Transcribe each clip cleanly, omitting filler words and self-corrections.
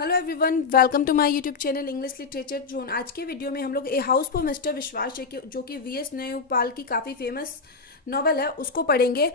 Hello everyone, welcome to my YouTube channel English literature zone. आज के video में हम लोग ए हाउस फॉर मिस्टर विश्वास जो कि वीएस न्यायपाल की काफ़ी फेमस नॉवल है उसको पढ़ेंगे।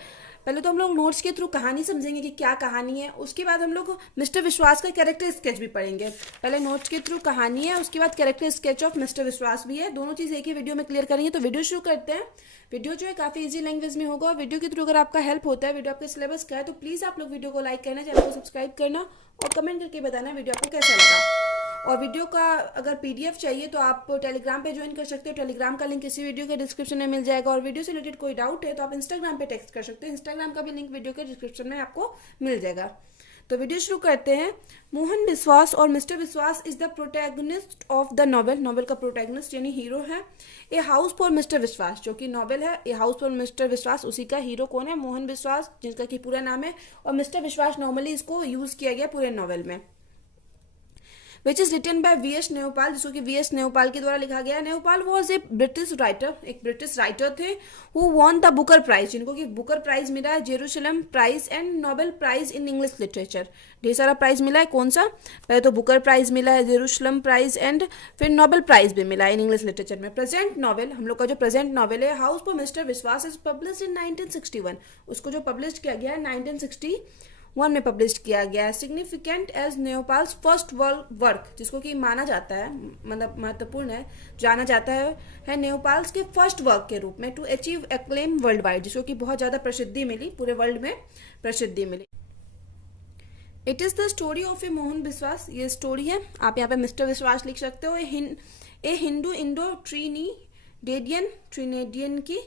पहले तो हम लोग नोट्स के थ्रू कहानी समझेंगे कि क्या कहानी है, उसके बाद हम लोग मिस्टर विश्वास का कैरेक्टर स्केच भी पढ़ेंगे। पहले नोट्स के थ्रू कहानी है, उसके बाद कैरेक्टर स्केच ऑफ मिस्टर विश्वास भी है। दोनों चीज़ एक ही वीडियो में क्लियर करेंगे। तो वीडियो शुरू करते हैं। वीडियो जो है काफ़ी इजी लैंग्वेज में होगा और वीडियो के थ्रू अगर आपका हेल्प होता है, वीडियो आपके सिलेबस का है, तो प्लीज़ आप लोग वीडियो को लाइक करना, चैनल को सब्सक्राइब करना और कमेंट करके बताना वीडियो आपको कैसा लगा। और वीडियो का अगर पीडीएफ चाहिए तो आप टेलीग्राम पे ज्वाइन कर सकते हो। टेलीग्राम का लिंक इसी वीडियो के डिस्क्रिप्शन में मिल जाएगा। और वीडियो से रिलेटेड कोई डाउट है तो आप इंस्टाग्राम पे टेक्स्ट कर सकते हो। इंस्टाग्राम का भी लिंक वीडियो के डिस्क्रिप्शन में आपको मिल जाएगा। तो वीडियो शुरू करते हैं। मोहन विश्वास और mister Biswas is the protagonist of the novel. Novel का प्रोटैगनिस्ट यानी हीरो है। ए हाउस फॉर मिस्टर विश्वास जो कि नॉवेल है। ए हाउस फॉर मिस्टर विश्वास, उसी का हीरो कौन है? मोहन विश्वास, जिसका कि पूरा नाम है। और मिस्टर विश्वास नॉर्मली इसको यूज किया गया पूरे नॉवेल में। Which is written by V S. Naipaul, जिसको कि वी.एस. न्यायपाल के द्वारा लिखा गया। Naipaul was a British writer, एक ब्रिटिश राइटर थे। Who won the Booker prize, जिनको कि बुकर प्राइज मिला है, Jerusalem prize and Nobel prize in English literature. ढेर सारा प्राइज मिला है। कौन सा? पहले तो बुकर प्राइज मिला है, जेरूशलम प्राइज एंड फिर नोबेल प्राइज भी मिला है इन इंग्लिश लिटरेचर में। प्रेजेंट नॉवेल, हम लोग का जो प्रेजेंट नॉवेल है house for mister Biswas, is publish in 1961। उसको जो पब्लिश किया गया है 1961 में पब्लिश किया गया है। सिग्निफिकेंट एज न्यायपाल्स फर्स्ट वर्क, जिसको कि माना जाता है, मतलब महत्वपूर्ण है, जाना जाता है न्यायपाल्स के फर्स्ट वर्क के रूप में। To achieve acclaim world wide, जिसको कि बहुत ज़्यादा प्रसिद्धि मिली, पूरे वर्ल्ड में प्रसिद्धि मिली। It is the story of a Mohan Biswas, ये स्टोरी है। आप यहाँ पे मिस्टर विश्वास लिख सकते हो। ए हिंदू इंडो ट्रिनेडियन की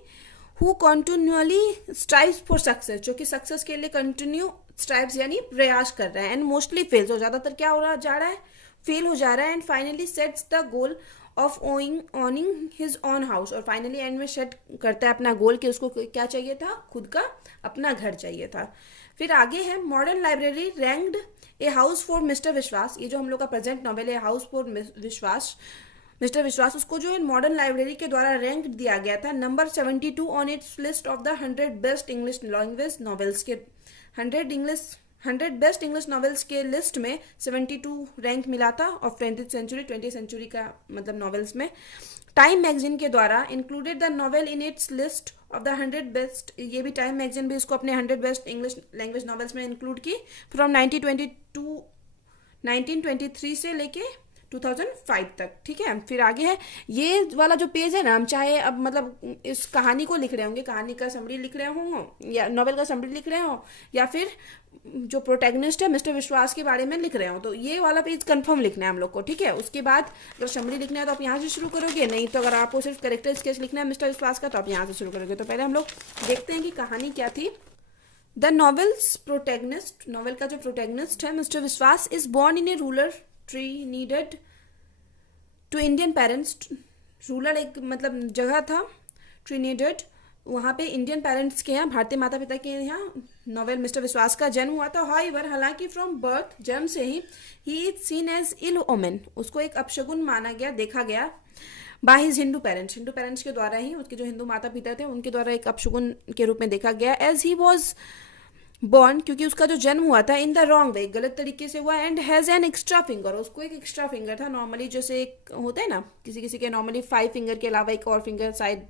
who continually strives for success, जो कि सक्सेस के लिए कंटिन्यू स्ट्राइव्स यानी प्रयास कर रहा है। एंड मोस्टली फेल्स, और ज़्यादातर क्या हो रहा जा रहा है? फेल हो जा रहा है। And finally sets the goal of ऑनिंग his on house, और फाइनली एंड में सेट करता है अपना गोल कि उसको क्या चाहिए था? खुद का अपना घर चाहिए था। फिर आगे है modern library ranked a house for mister विश्वास। ये जो हम लोग का प्रेजेंट नॉवेल है हाउस फॉर विश्वास, मिस्टर विश्वास, उसको जो है मॉडर्न लाइब्रेरी के द्वारा रैंक दिया गया था number 72 on it's list of the 100 best English language novels के 100 बेस्ट इंग्लिश नॉवेल्स के लिस्ट में 72 रैंक मिला था। और 20th सेंचुरी का मतलब नॉवेल्स में टाइम मैगजीन के द्वारा included the novel in its list of the 100 best. ये भी टाइम मैगजीन भी इसको अपने 100 बेस्ट इंग्लिश लैंग्वेज नॉवेल्स में इंक्लूड की फ्रॉम 1923 से लेके 2005 तक। ठीक है। फिर आगे है ये वाला जो पेज है ना, हम चाहे अब मतलब इस कहानी को लिख रहे होंगे, कहानी का समरी लिख रहे होंगे या नॉवेल का समरी लिख रहे हो, या फिर जो प्रोटैगनिस्ट है मिस्टर विश्वास के बारे में लिख रहे हो, तो ये वाला पेज कंफर्म लिखना है हम लोग को। ठीक है। उसके बाद अगर समरी लिखना है तो आप यहाँ से शुरू करोगे, नहीं तो अगर आपको सिर्फ कैरेक्टर स्केच लिखना है मिस्टर विश्वास का तो आप यहाँ से शुरू करोगे। तो पहले हम लोग देखते हैं कि कहानी क्या थी। द नॉवेल्स प्रोटैगनिस्ट, नॉवेल का जो प्रोटैगनिस्ट है mister Biswas, is born in a rural Trinidad to Indian parents. Rural एक मतलब जगह था, ट्रिनिडेड, वहाँ पे इंडियन पेरेंट्स के यहाँ, भारतीय माता पिता के यहाँ नॉवेल मिस्टर विश्वास का जन्म हुआ था। हाउएवर, हालांकि फ्रॉम बर्थ, जन्म से ही is seen as ill omen, उसको एक अपशगुन माना गया, देखा गया बाय हिज हिंदू पेरेंट्स के द्वारा ही, उसके जो हिंदू माता पिता थे उनके द्वारा एक अपशगुन के रूप में देखा गया। एज ही वॉज बॉर्न, क्योंकि उसका जो जन्म हुआ था इन द रॉन्ग वे, गलत तरीके से हुआ। And has an extra finger, उसको एक एक्स्ट्रा फिंगर था। नॉर्मली जैसे एक होता है ना, किसी किसी के नॉर्मली 5 फिंगर के अलावा एक और फिंगर शायद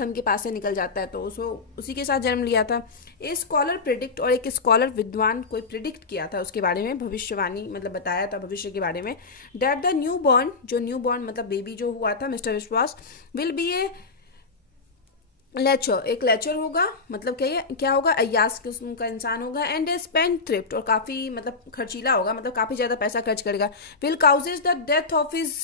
थंब के पास से निकल जाता है, तो उसको उसी के साथ जन्म लिया था। ए स्कॉलर प्रिडिक्ट, और एक स्कॉलर विद्वान कोई प्रिडिक्ट किया था उसके बारे में, भविष्यवाणी मतलब बताया था भविष्य के बारे में। डैट द न्यू बॉर्न, जो न्यू बॉर्न मतलब बेबी जो हुआ था मिस्टर विश्वास, विल बी ए लेचर, एक लेचर होगा, मतलब क्या होगा? अय्यास किस्म का इंसान होगा। एंड ए स्पेंड थ्रिफ्ट, और काफ़ी मतलब खर्चीला होगा, मतलब काफ़ी ज़्यादा पैसा खर्च करेगा। Will causes the death of his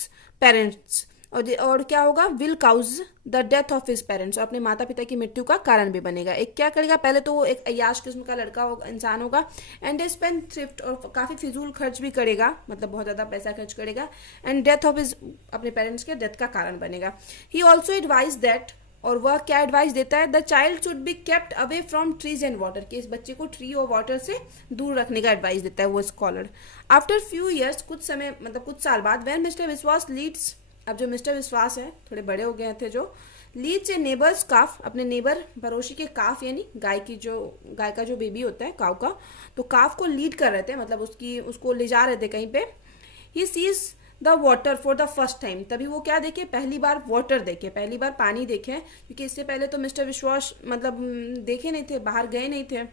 parents, और क्या होगा? Will cause the death of his parents, और अपने माता पिता की मृत्यु का कारण भी बनेगा। एक क्या करेगा? पहले तो वो एक अय्याश किस्म का लड़का होगा, इंसान होगा। एंड ए स्पेंड थ्रिफ्ट, और काफ़ी फिजूल खर्च भी करेगा, मतलब बहुत ज़्यादा पैसा खर्च करेगा। एंड डेथ ऑफ हिज, अपने पेरेंट्स के डेथ का कारण बनेगा। ही ऑल्सो एडवाइज दैट, और वह क्या एडवाइस देता है? The child should be kept away from trees and water, कि इस बच्चे को ट्री और वाटर से दूर रखने का एडवाइस देता है वो स्कॉलर। आफ्टर फ्यू ईयर्स, कुछ समय मतलब कुछ साल बाद, व्हेन मिस्टर विश्वास लीड्स, अब जो मिस्टर विश्वास है थोड़े बड़े हो गए थे, जो लीड्स ए नेबर्स काफ, अपने नेबर पड़ोसी के काफ यानी गाय का जो बेबी होता है काव का, तो काफ को लीड कर रहे थे, मतलब उसको ले जा रहे थे कहीं पे। He sees the water for the first time, तभी वो क्या देखे, पहली बार वाटर देखे, पहली बार पानी देखे, क्योंकि इससे पहले तो मिस्टर विश्वास मतलब देखे नहीं थे, बाहर गए नहीं थे।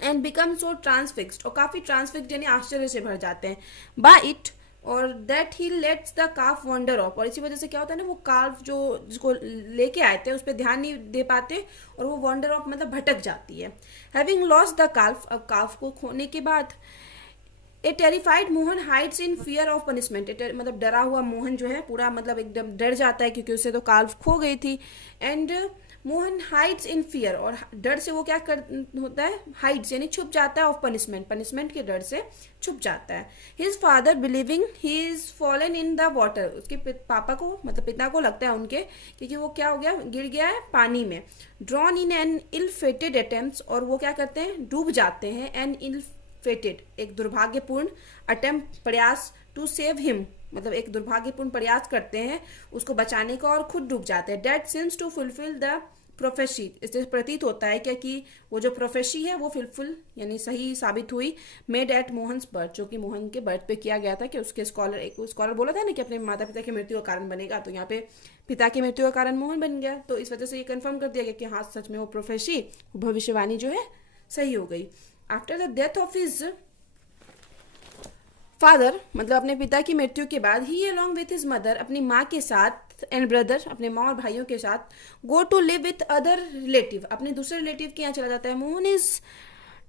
एंड बिकम सो ट्रांसफिक्स्ड, और काफी ट्रांसफिक्स्ड यानी आश्चर्य से भर जाते हैं बाय इट, और that he let's the calf wonder of, और इसी वजह से क्या होता है ना, वो काफ जो जिसको लेके आए थे उस पर ध्यान नहीं दे पाते, और वो वंडर ऑफ मतलब भटक जाती है। हैविंग लॉस्ट द काफ, अब काफ को खोने के बाद a terrified Mohan hides in fear of punishment, मतलब डरा हुआ मोहन जो है पूरा मतलब एकदम डर जाता है, क्योंकि उससे तो काल्फ खो गई थी। And Mohan hides in fear, और डर से वो क्या कर होता है, हाइड्स यानी छुप जाता है, ऑफ पनिशमेंट, पनिशमेंट के डर से छुप जाता है। His father believing he is fallen in the water, उसके पापा को मतलब पिता को लगता है उनके, क्योंकि वो क्या हो गया, गिर गया है पानी में। Drown in an ill fated attempt, और वो क्या करते हैं, डूब जाते हैं। एन इल फेटेड, एक दुर्भाग्यपूर्ण अटेम्प्ट, प्रयास, टू सेव हिम, मतलब एक दुर्भाग्यपूर्ण प्रयास करते हैं उसको बचाने का, और खुद डूब जाते हैं। That since to fulfil the prophecy, इससे प्रतीत होता है क्या कि वो जो प्रोफेसी है वो फुलफिल यानी सही साबित हुई। मेड एट मोहन्स बर्थ, जो कि मोहन के बर्थ पे किया गया था, कि उसके स्कॉलर, एक स्कॉलर बोला था ना कि अपने माता पिता की मृत्यु का कारण बनेगा, तो यहाँ पे पिता की मृत्यु का कारण मोहन बन गया, तो इस वजह से ये कंफर्म कर दिया गया कि हाँ सच में वो प्रोफेसी, भविष्यवाणी जो है सही हो गई। After the death of his father, मतलब अपने पिता की मृत्यु के बाद, ही अलॉन्ग विथ हिज मदर, अपनी माँ के साथ, एंड ब्रदर, अपने माँ और भाइयों के साथ, go to live with other relative, अपने दूसरे रिलेटिव के यहाँ चला जाता है। Mohan is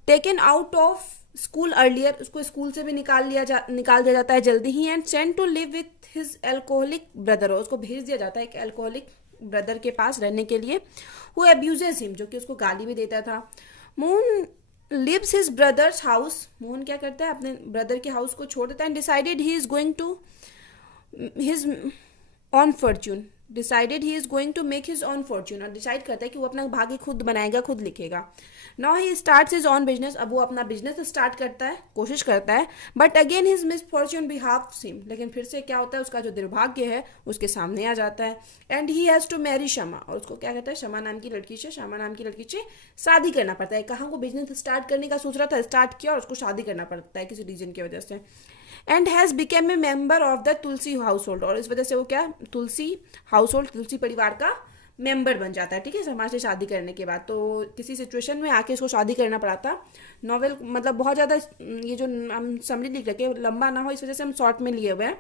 taken out of school earlier, उसको स्कूल से भी निकाल दिया जाता है जल्दी ही। And send to live with his alcoholic brother, उसको भेज दिया जाता है एक एल्कोहलिक ब्रदर के पास रहने के लिए, हु अब्यूजेस हिम, जो कि उसको गाली भी देता था। Mohan leaves his brother's house, Mohan क्या करता है, अपने ब्रदर के हाउस को छोड़ देता है। And decided he is going to his own fortune, decided he is going to make his own fortune, और डिसाइड करता है कि वो अपना भाग्य खुद बनाएगा, खुद लिखेगा। Now he starts his on business, अब वो अपना बिजनेस स्टार्ट करता है, कोशिश करता है। But again his misfortune behalf SIM, लेकिन फिर से क्या होता है, उसका जो दुर्भाग्य है उसके सामने आ जाता है। And he has to marry Shama, और उसको क्या कहता है, शमा नाम की लड़की से शादी करना पड़ता है। कहाँ को बिजनेस स्टार्ट करने का सोच रहा था, स्टार्ट किया और उसको शादी करना पड़ता है किसी रीजन की वजह से। And has became a member of the Tulsi house hold, और इस वजह से वो क्या, तुलसी हाउस होल्ड, तुलसी परिवार का मेंबर बन जाता है, ठीक है, समाज से शादी करने के बाद। तो किसी सिचुएशन में आके इसको शादी करना पड़ा था। नॉवेल मतलब बहुत ज़्यादा ये जो हम समरी लिख रखे लंबा ना हो, इस वजह से हम शॉर्ट में लिए हुए हैं।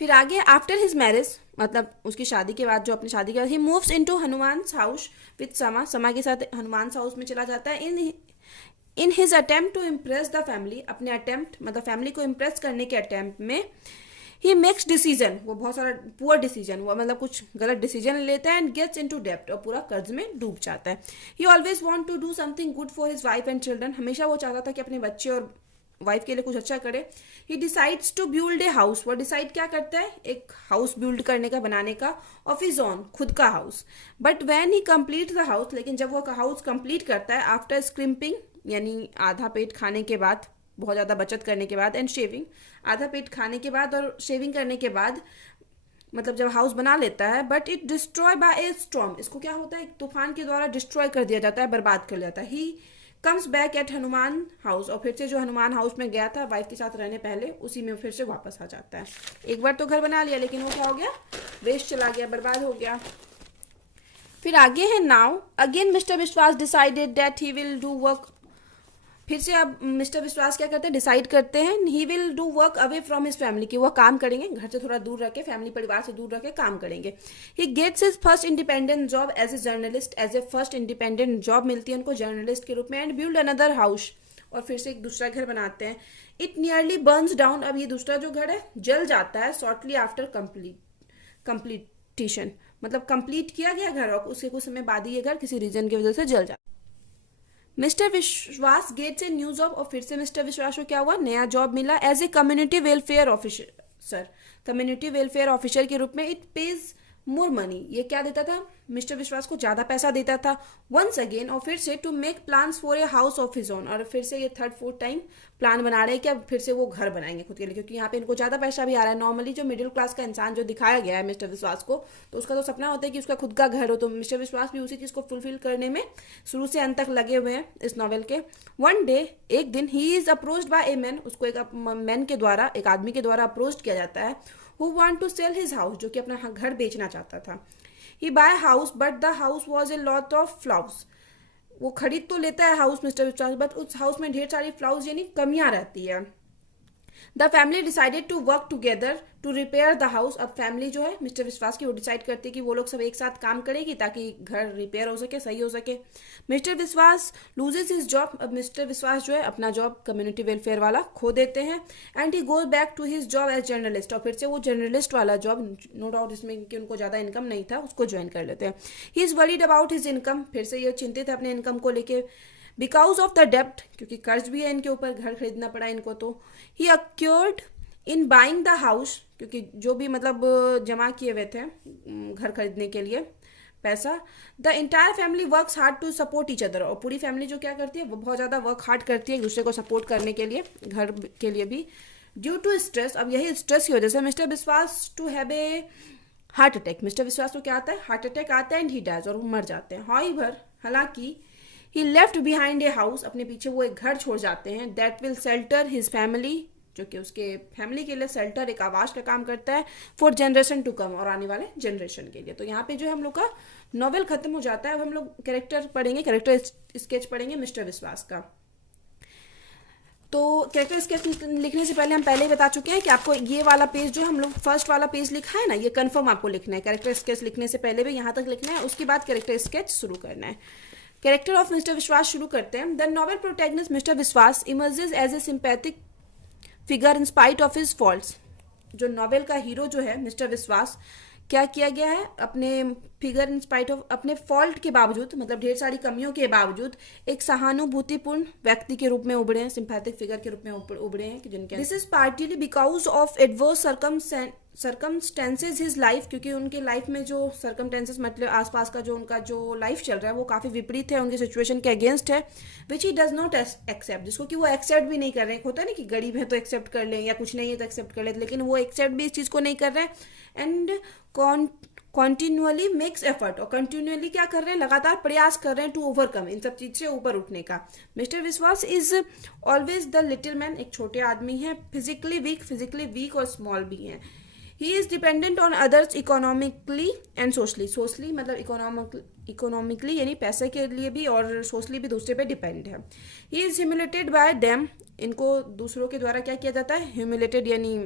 फिर आगे, आफ्टर हिज मैरिज, मतलब उसकी शादी के बाद, जो अपनी शादी के बाद, he moves into Hanuman house with Shama के साथ हनुमान हाउस में चला जाता है। In his attempt to impress the family, अपने अटेम्प्ट मतलब फैमिली को इम्प्रेस करने के अटेम्प्ट में, ही मेक्स डिसीजन, वो बहुत सारा पुअर डिसीजन, वो मतलब कुछ गलत डिसीजन लेता है। एंड गेट्स इनटू डेप्ट, और पूरा कर्ज में डूब जाता है। He always want to do something good for his wife and children, हमेशा वो चाहता था कि अपने बच्चे और वाइफ के लिए कुछ अच्छा करे। He decides to build a house, वो डिसाइड क्या करता है, एक हाउस बिल्ड करने का, बनाने का, ऑफ हिज ओन, खुद का house. But when he complete the house, लेकिन जब वो हाउस कंप्लीट करता है, आफ्टर स्क्रिम्पिंग यानी आधा पेट खाने के बाद, बहुत ज़्यादा बचत करने के बाद, एंड शेविंग, आधा पेट खाने के बाद और शेविंग करने के बाद, मतलब जब हाउस बना लेता है, but it destroy by a storm, इसको क्या होता है, एक तूफान के द्वारा डिस्ट्रॉय कर दिया जाता है, बर्बाद कर जाता है। He comes back at Hanuman house, और फिर से जो हनुमान हाउस में गया था वाइफ के साथ रहने पहले, उसी में फिर से वापस आ जाता है। एक बार तो घर बना लिया, लेकिन वो क्या हो गया, वेस्ट चला गया, बर्बाद हो गया। फिर आगे है, नाउ अगेन मिस्टर विश्वास decided that he will do work, फिर से अब मिस्टर विश्वास क्या करते हैं, डिसाइड करते हैं, he will do work away from his family, कि वह काम करेंगे, घर से थोड़ा दूर रह के, फैमिली परिवार से दूर रह के काम करेंगे। He gets his first independent job as a journalist, as a first independent job मिलती है उनको जर्नलिस्ट के रूप में। एंड बिल्ड अनदर हाउस, और फिर से एक दूसरा घर बनाते हैं। इट नियरली बर्न्स डाउन, अब ये दूसरा जो घर है जल जाता है, शॉर्टली आफ्टर कंप्लीटेशन, मतलब कंप्लीट किया गया घर और उसके कुछ समय बाद ही ये घर किसी रीजन की वजह से जल जाता है। मिस्टर विश्वास गेट्स ए न्यू जॉब, और फिर से मिस्टर विश्वास को क्या हुआ, नया जॉब मिला, as a community welfare officer, community welfare officer के रूप में। इट पेज मोर मनी, ये क्या देता था, मिस्टर विश्वास को ज्यादा पैसा देता था। वंस अगेन, और फिर से to make plans for a house of his own, और फिर से ये थर्ड फोर्थ टाइम प्लान बना रहे हैं कि अब फिर से वो घर बनाएंगे खुद के लिए, क्योंकि यहाँ पे इनको ज्यादा पैसा भी आ रहा है। नॉर्मली जो मिडिल क्लास का इंसान जो दिखाया गया है मिस्टर विश्वास को, तो उसका तो सपना होता है कि उसका खुद का घर हो, तो मिस्टर विश्वास भी उसी चीज को फुलफिल करने में शुरू से अंत तक लगे हुए हैं इस नॉवेल के। वन डे, एक दिन, he is approached by a man, उसको एक मैन के द्वारा, एक आदमी के द्वारा अप्रोच किया जाता है, who want to sell his house, जो कि अपना घर बेचना चाहता था। He buy house but the house was a lot of flaws, वो खरीद तो लेता है हाउस मिस्टर विश्वास, बट उस हाउस में ढेर सारी फ्लाउस यानी कमियां रहती है। The family decided to work together to repair the house, अब फैमिली जो है मिस्टर विश्वास की वो डिसाइड करती है कि वो लोग सब एक साथ काम करेगी ताकि घर रिपेयर हो सके, सही हो सके। मिस्टर विश्वास लूजेज हिज जॉब, अब मिस्टर विश्वास जो है अपना जॉब कम्युनिटी वेलफेयर वाला खो देते हैं। And he goes back to his job as journalist, और फिर से वो जर्नलिस्ट वाला जॉब, नो डाउट इसमें कि उनको ज़्यादा इनकम नहीं था, उसको ज्वाइन कर लेते हैं। He is worried about his income, फिर से ये चिंतित है अपने इनकम को लेके। बिकॉज ऑफ द डेप्ट, क्योंकि कर्ज भी है इनके ऊपर, घर खरीदना पड़ा इनको, तो he occurred in buying the house, क्योंकि जो भी मतलब जमा किए हुए थे घर खरीदने के लिए पैसा। The entire family works hard to support each other, और पूरी फैमिली जो क्या करती है वो बहुत ज़्यादा वर्क हार्ड करती है एक दूसरे को सपोर्ट करने के लिए, घर के लिए भी। ड्यू टू स्ट्रेस, अब यही स्ट्रेस की वजह से mister Biswas to have a heart attack, mister Biswas को क्या आता है, हार्ट अटैक आता है, एंड ही डाइज, और वो मर जाते हैं। हाउएवर, हालांकि ही लेफ्ट बिहाइंड ए हाउस, अपने पीछे वो एक घर छोड़ जाते हैं, that will shelter his family, जो कि उसके फैमिली के लिए शेल्टर, एक आवास का काम करता है, फॉर जनरेशन टू कम, और आने वाले जनरेशन के लिए। तो यहाँ पे जो है हम लोग का नॉवेल खत्म हो जाता है। अब हम लोग कैरेक्टर पढ़ेंगे, कैरेक्टर स्केच पढ़ेंगे मिस्टर विश्वास का। तो कैरेक्टर स्केच लिखने से पहले हम पहले ही बता चुके हैं कि आपको ये वाला पेज जो हम लोग फर्स्ट वाला पेज लिखा है ना, ये कंफर्म आपको लिखना है। कैरेक्टर स्केच लिखने से पहले भी यहाँ तक लिखना है, उसके बाद कैरेक्टर स्केच शुरू करना है। कैरेक्टर ऑफ मिस्टर विश्वास शुरू करते हैं। The novel protagonist mister Biswas emerges as a sympathetic figure in spite of his faults, जो नॉवेल का हीरो जो है मिस्टर विश्वास, क्या किया गया है, अपने फिगर इन स्पाइट ऑफ, अपने फॉल्ट के बावजूद, मतलब ढेर सारी कमियों के बावजूद, एक सहानुभूतिपूर्ण व्यक्ति के रूप में उभरे हैं, सिंपैथिक फिगर के रूप में उभरे हैं, जिनके this is partially because of adverse circumstances his life, क्योंकि उनके लाइफ में जो सर्कमस्टेंसेज, मतलब आसपास का जो उनका जो लाइफ चल रहा है वो काफ़ी विपरीत है, उनकी सिचुएशन के अगेंस्ट है, विच ही डज नॉट एक्सेप्ट, जिसको कि वो एक्सेप्ट भी नहीं कर रहे हैं। होता है ना कि गरीब है तो एक्सेप्ट कर लें, या कुछ नहीं है तो एक्सेप्ट कर लेते, लेकिन वो एक्सेप्ट भी इस चीज़ को नहीं कर रहे हैं। एंड कॉन्टिन्यूअली मेक्स एफर्ट, और कंटिन्यूअली क्या कर रहे हैं, लगातार प्रयास कर रहे हैं टू ओवरकम, इन सब चीज से ऊपर उठने का। Mister Biswas is always the little man, एक छोटे आदमी है, फिजिकली वीक और स्मॉल भी हैं। He is dependent on others economically and socially मतलब इकोनॉमिकली यानी पैसे के लिए भी, और सोशली भी दूसरे पे डिपेंड है। He is humiliated bye them, इनको दूसरों के द्वारा क्या किया जाता है, ह्यूमिलेटेड यानी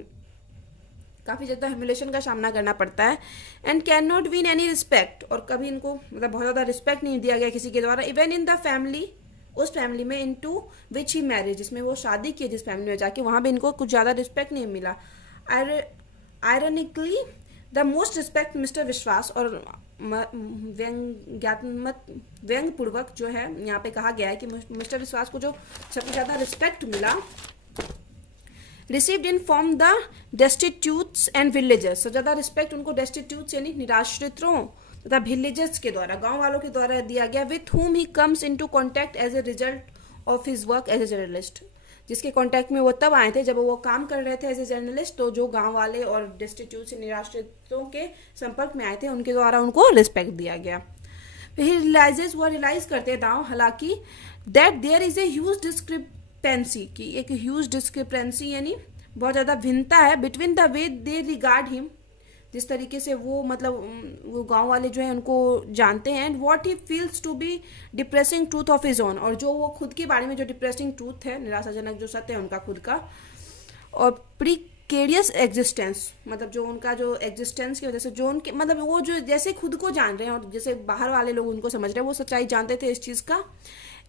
काफ़ी ज़्यादा ह्यूमिलेशन का सामना करना पड़ता है। And can not win any respect, और कभी इनको मतलब बहुत ज़्यादा रिस्पेक्ट नहीं दिया गया किसी के द्वारा, इवन इन द फैमिली, उस फैमिली में, इन टू विच ही मैरिज, जिसमें वो शादी की जिस फैमिली में जाके, वहाँ भी इनको कुछ ज़्यादा रिस्पेक्ट नहीं मिला। Ironically the most respect mister विश्वास, और व्यंग्यपूर्वक जो है यहाँ पे कहा गया है कि मिस्टर विश्वास को जो सबसे ज़्यादा रिस्पेक्ट मिला, received in from the डेस्टिट्यूट्स and villagers, तो ज़्यादा रिस्पेक्ट उनको डेस्टिट्यूट्स यानी निराश्रितों तथा विलेजर्स के द्वारा, गांव वालों के द्वारा दिया गया। With whom he comes into contact as a result of his work as a journalist, जिसके कॉन्टैक्ट में वो तब आए थे जब वो काम कर रहे थे एज ए जर्नलिस्ट, तो जो गांव वाले और डेस्टिट्यूट से निराश्रितों के संपर्क में आए थे उनके द्वारा उनको रिस्पेक्ट दिया गया। ही रियलाइजेस, वो रियलाइज करते दाव हालांकि, that there is a huge discrepancy, की एक ह्यूज डिस्क्रिपेंसी यानी बहुत ज़्यादा भिन्नता है, between the way they regard him, जिस तरीके से वो मतलब वो गांव वाले जो है उनको जानते हैं, and what he feels to be depressing truth of his own, और जो वो खुद के बारे में जो डिप्रेसिंग ट्रूथ है, निराशाजनक जो सत्य है उनका खुद का, और प्रीकेरियस एग्जिस्टेंस, मतलब जो उनका जो एग्जिस्टेंस की वजह से जो उनके मतलब वो जो जैसे खुद को जान रहे हैं और जैसे बाहर वाले लोग उनको समझ रहे हैं, वो सच्चाई जानते थे इस चीज़ का।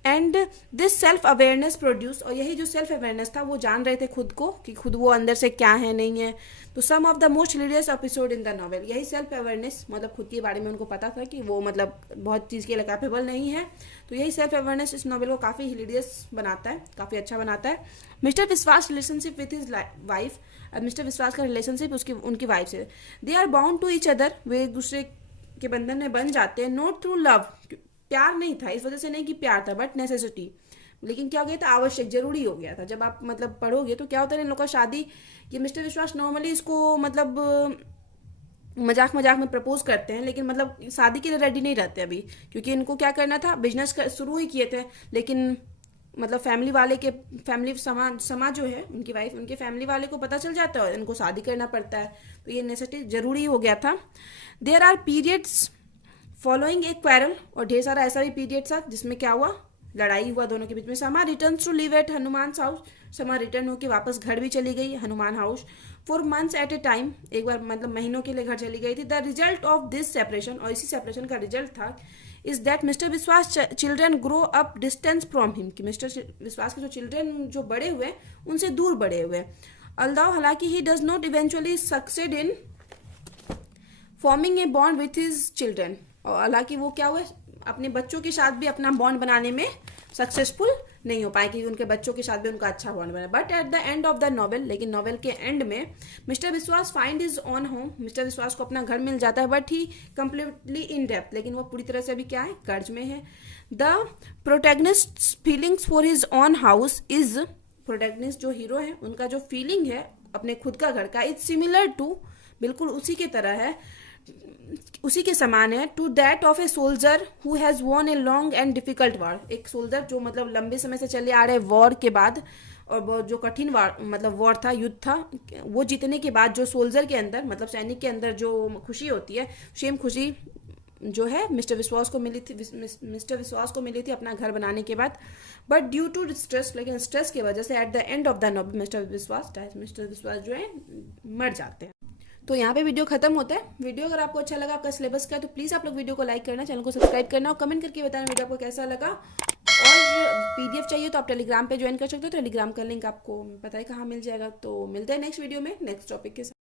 And this self awareness produce, और यही जो सेल्फ अवेयरनेस था वो जान रहे थे खुद को कि खुद वो अंदर से क्या है नहीं है। तो some of the most hilarious episode in the novel, यही सेल्फ अवेयरनेस मतलब खुद के बारे में उनको पता था कि वो मतलब बहुत चीज़ के लिए कैपेबल नहीं है। तो यही सेल्फ अवेयरनेस इस नॉवेल को काफ़ी हिलेरियस बनाता है, काफ़ी अच्छा बनाता है। Mister Biswas relationship with his wife, mister Biswas का रिलेशनशिप उसकी उनकी वाइफ से, they are bound to each other, वे एक दूसरे के बंधन में बन जाते हैं, नॉट थ्रू लव, प्यार नहीं था इस वजह से नहीं कि प्यार था, बट नेसेसिटी, लेकिन क्या हो गया था, आवश्यक, जरूरी हो गया था। जब आप मतलब पढ़ोगे तो क्या होता है इन लोग का शादी, ये मिस्टर विश्वास नॉर्मली इसको मतलब मजाक मजाक में प्रपोज करते हैं, लेकिन मतलब शादी के लिए रेडी नहीं रहते अभी, क्योंकि इनको क्या करना था, बिजनेस शुरू ही किए थे, लेकिन मतलब फैमिली वाले के फैमिली समाज जो है उनकी वाइफ, उनके फैमिली वाले को पता चल जाता है और इनको शादी करना पड़ता है, तो ये नेसेसिटी जरूरी हो गया था। There are periods following a quarrel, और ढेर सारा ऐसा भी पीरियड था जिसमें क्या हुआ, लड़ाई हुआ दोनों के बीच में। Shama return to live at Hanuman house, Shama return होकर वापस घर भी चली गई Hanuman house, for months at a time, एक बार मतलब महीनों के लिए घर चली गई थी। The result of this separation, और इसी सेपरेशन का रिजल्ट था, इज दैट मिस्टर विश्वास children grow up distance from him, कि मिस्टर विश्वास के जो चिल्ड्रन जो बड़े हुए उनसे दूर बड़े हुए। अल्दाउ हालांकि he does not eventually succeed in forming a bond with his children, और हालांकि वो क्या हुआ, अपने बच्चों के साथ भी अपना बॉन्ड बनाने में सक्सेसफुल नहीं हो पाए, क्योंकि उनके बच्चों के साथ भी उनका अच्छा बॉन्ड बना। But at the end of the novel, लेकिन नॉवेल के एंड में मिस्टर विश्वास find is on home, mister Biswas को अपना घर मिल जाता है, but he completely in depth, लेकिन वो पूरी तरह से अभी क्या है, कर्ज में है। The protagonist feelings for his on house is, protagonist जो हीरो है उनका जो फीलिंग है अपने खुद का घर का, इज सिमिलर टू, बिल्कुल उसी के तरह है, उसी के समान है, to that of a soldier who has won a long and difficult war, एक सोल्जर जो मतलब लंबे समय से चले आ रहे वॉर के बाद, और जो कठिन वॉर मतलब वॉर था, युद्ध था, वो जीतने के बाद जो सोल्जर के अंदर मतलब सैनिक के अंदर जो खुशी होती है, सेम खुशी जो है मिस्टर विश्वास को मिली थी, मिस्टर विश्वास को मिली थी अपना घर बनाने के बाद। बट ड्यू टू स्ट्रेस, लेकिन स्ट्रेस की वजह से at the end of the novel mister विश्वास जो है मर जाते हैं। तो यहाँ पे वीडियो खत्म होता है। वीडियो अगर आपको अच्छा लगा, आपका सिलेबस का है, तो प्लीज़ आप लोग वीडियो को लाइक करना, चैनल को सब्सक्राइब करना और कमेंट करके बताना वीडियो आपको कैसा लगा। और पीडीएफ चाहिए तो आप टेलीग्राम पे ज्वाइन कर सकते हो, टेलीग्राम का लिंक आपको पता है कहाँ मिल जाएगा। तो मिलते हैं नेक्स्ट वीडियो में नेक्स्ट टॉपिक के साथ।